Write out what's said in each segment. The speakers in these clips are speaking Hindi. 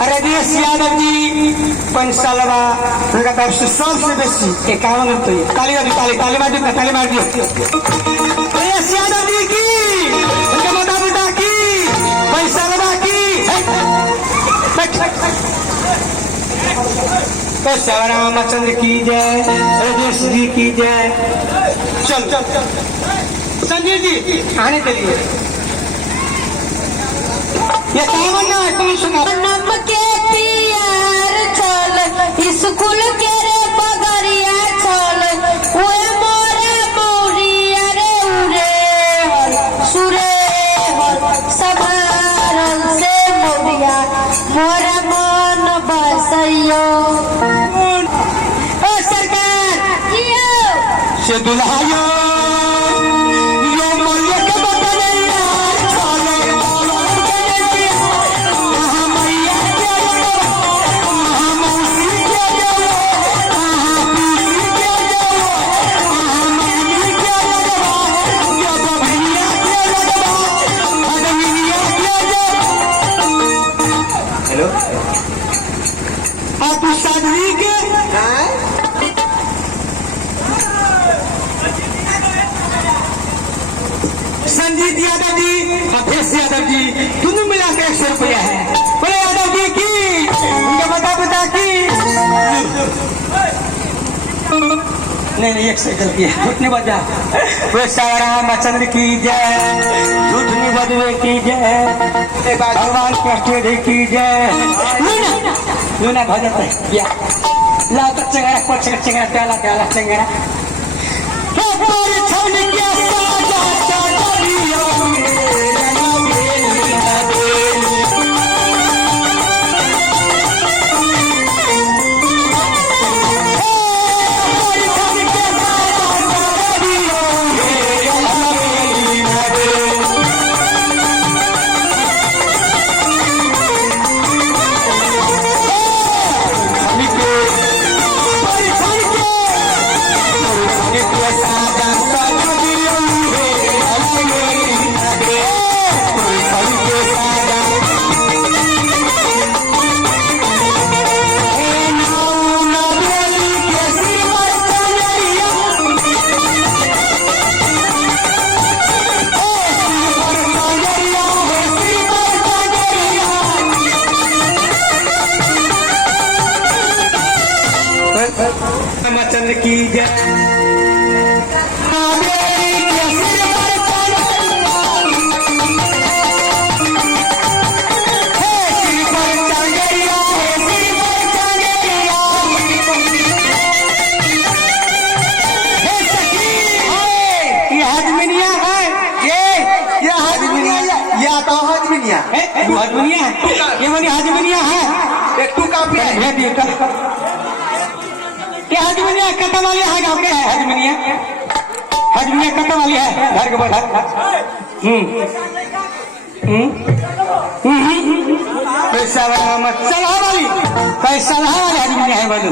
राजेश यादव जी 5 साल उनका तरफ से सबसे बेसी 51 रुपये। ताली मार दियो ताली मार दियो। राजेश यादव जी की उनके माता पिता की 5 साल की तो रामचंद्र की जय, राजेश जी की जय। चल संजय जी आने के लिए ये सावन है तुम सुना। नम के पियर चल स्कूल के रे बगरिया चल ओए मोरे मौरिया रे उरे सुरे सभारन से मोरिया मोरा मन बसैयो। ओ सरकार से दुल्हायो संजीत यादव जी, अभेश यादव जी दोनों मिलाकर 100 रुपया है। बोले यादव जी की उनके माता पिता की नहीं 1 सेकंड की झूठ नहीं बजा। रामचंद्र की जय, झूठ नहीं बजवे की जय, भगवान कृष्ण की जय। लूना भजन है लाओ तो चंगड़ा प्याला प्याला चंगड़ा रामचंद्र की जय। ये वाली हाजमिनिया है। एक टू काफी है। ये हाजमिनिया कट्टा वाली है गाँव के है। हाजमिनिया कट्टा वाली है घर के बाहर। पैसा वाला चला वाली हाजमिनिया है बोलो।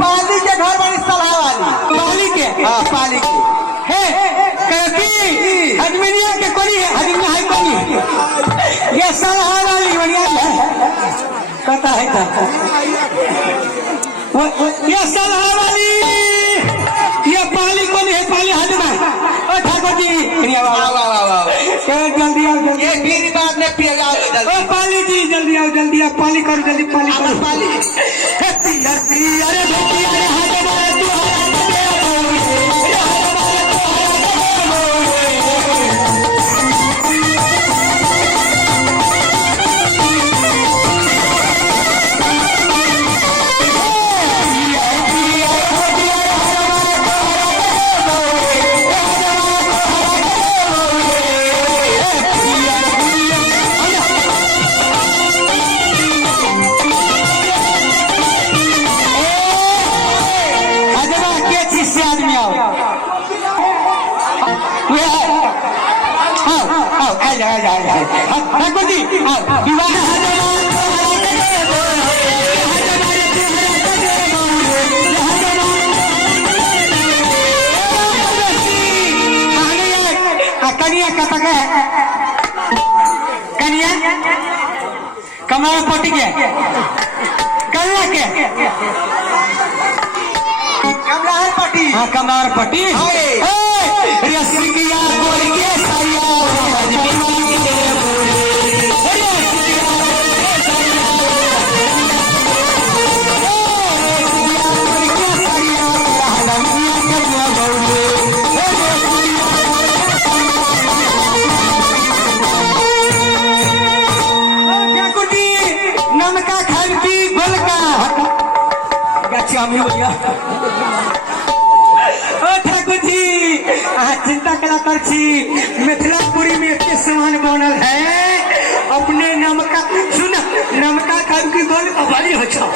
पाली के घर वाली सलाह वाली पाली के पाली के हाजमिनिया के कोनी है। हाजमिनिया है कोनी ये सलाह वाली बढ़िया है कहता है ये सलाह वाली ये पाली कोनी है। पाली हाजमा ओ ठाकुर जी जल्दी आओ ये मेरी बात ने पिएगा ओ पाली जी जल्दी आओ जल्दी आओ पाली करो जल्दी पाली करो पाली अरे बेटी अरे हाजमा ठाकुर जी विवाह कनिया कनिया कमला पट्टी के कल्ला के कमलाहर पार्टी हाँ कमला पट्टी रसिकिया बोल के साया नमका खालती गोलका भैया ओ ठाकुर जी अहाँ चिंता करा कर छी मिथिलापुरी में के सामान बनल है अपने नमका सुन नमका खालती गोल अबाली हो छो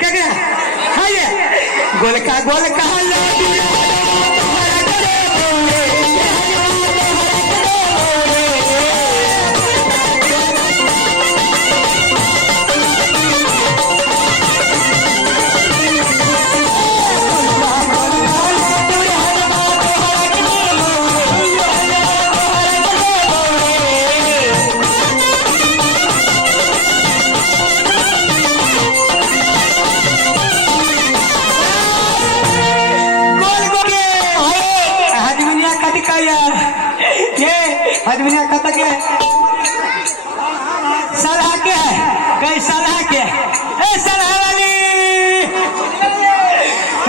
क्या क्या हाँ ये गोलका गोलका लड्डू हजमिया कत के सलाह के है कई सलाह के ए सलाह वाली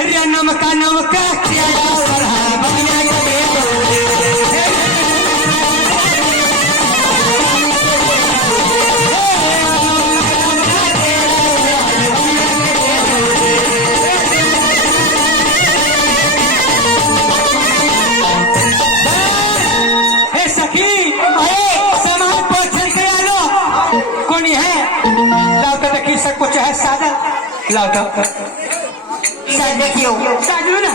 रे नमका नमका किया सलाह बनिया के कुछ है सादा लाओ देखियो साजू ना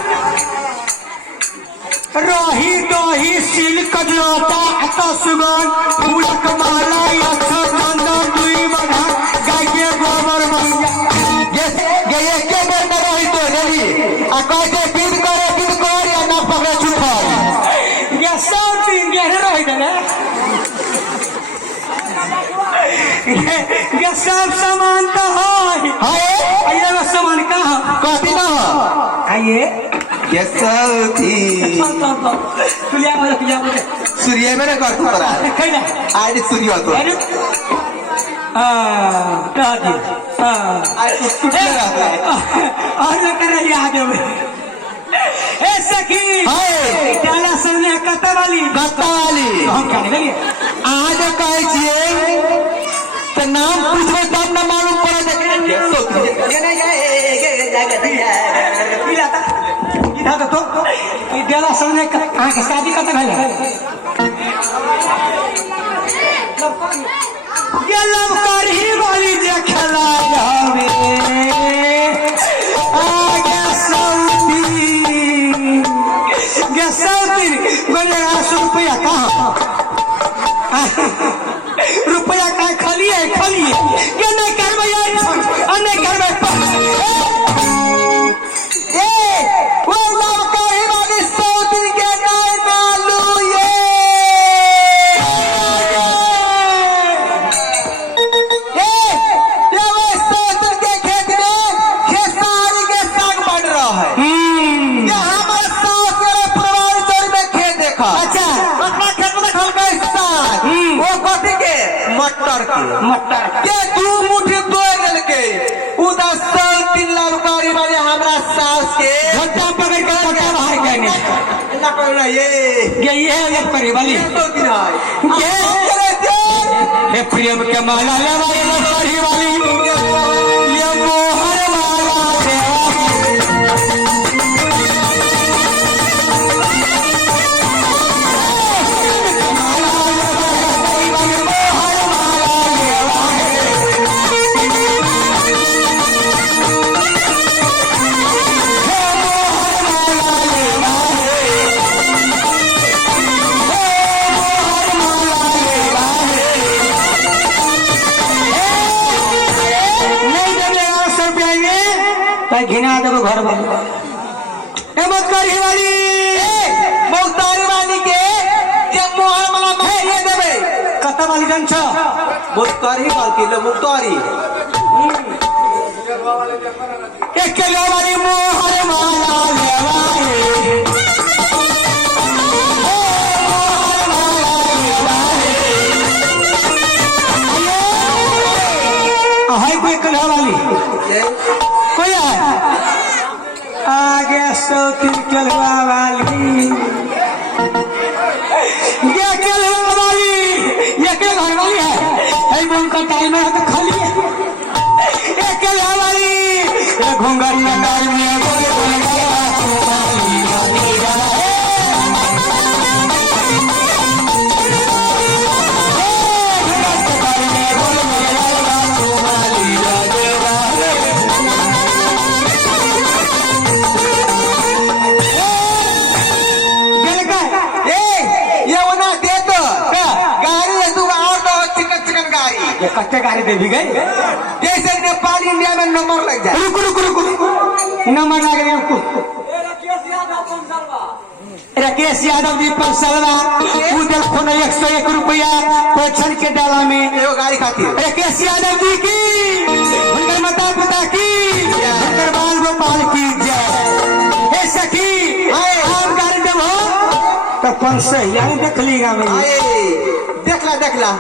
रोही दोही सिल्क लोटा अतो सुगन फूलक माला अक्षर चंदन दुई मघा गाय के गोबर मंगा ये के बोल में रही तो जल्दी आ कहते विद कर या ना पकड़े चुप ये सब दिन गहरे रही दे ये सब सामान तो है ये सामान कहाँ कहती ना आइए ये सब थी तुलिया बोले सूर्य में ना करता रहा कहीं ना आज सूर्य तो कह दी आज टूट रहा है और न कर रही आगे में ए सखी डाला सामने कत्ता वाली हम क्या नहीं लगे आज कहे छे तो नाम पूछो तब न मालूम पड़ा तो डाला सामने के शादी कत भले ये लव कर ही वाली देखला जावे मैंने 100 रुपया कहाँ रुपया कहाँ खाली है ये नहीं करवे नहीं करवे वो लवकारी वाली 100 दिन के नहीं मालू ये वो 100 दिन के खेत में खेसारी के साग बढ़ रहा है मटर के 2 मुट्ठी दो गल के उधर 3 लाभकारी वाले हमारा सास के झट्टा पकड़ के पका बाहर कहने ना कहना ये है लाभकारी वाली तो दिन ये प्रेम के माला ले वाली लाभकारी वाली ये मोहर वाला घिना देव घर वाली मोहतारी वाली के जब मोहर वाला देवे कता वाली गन छ मुक्तारी बाकी लो मुक्तारी एक के वाली मोहर माला लेवाए हाय कोई कलह वाली कोई है आगे सौतीन कलवा वाली ये कलवा वाली ये के घर वाली है बोल का टाइम है तो खाली है ये कलवा वाली ये घोंघर में डाल में बोले कच्चे गाड़ी दे भी गए जैसे नेपाल इंडिया में नंबर लग जाए रुक नंबर लग गए रुको राकेश यादव जी पर सलवा उधर फोन 101 रुपया पेंशन के डाला में एगो गाड़ी खातिर राकेश यादव जी की उनके माता पिता की उनके बाल गोपाल की जय हे सखी आप गाड़ी जब हो तो कौन से यहाँ देख लीगा देखला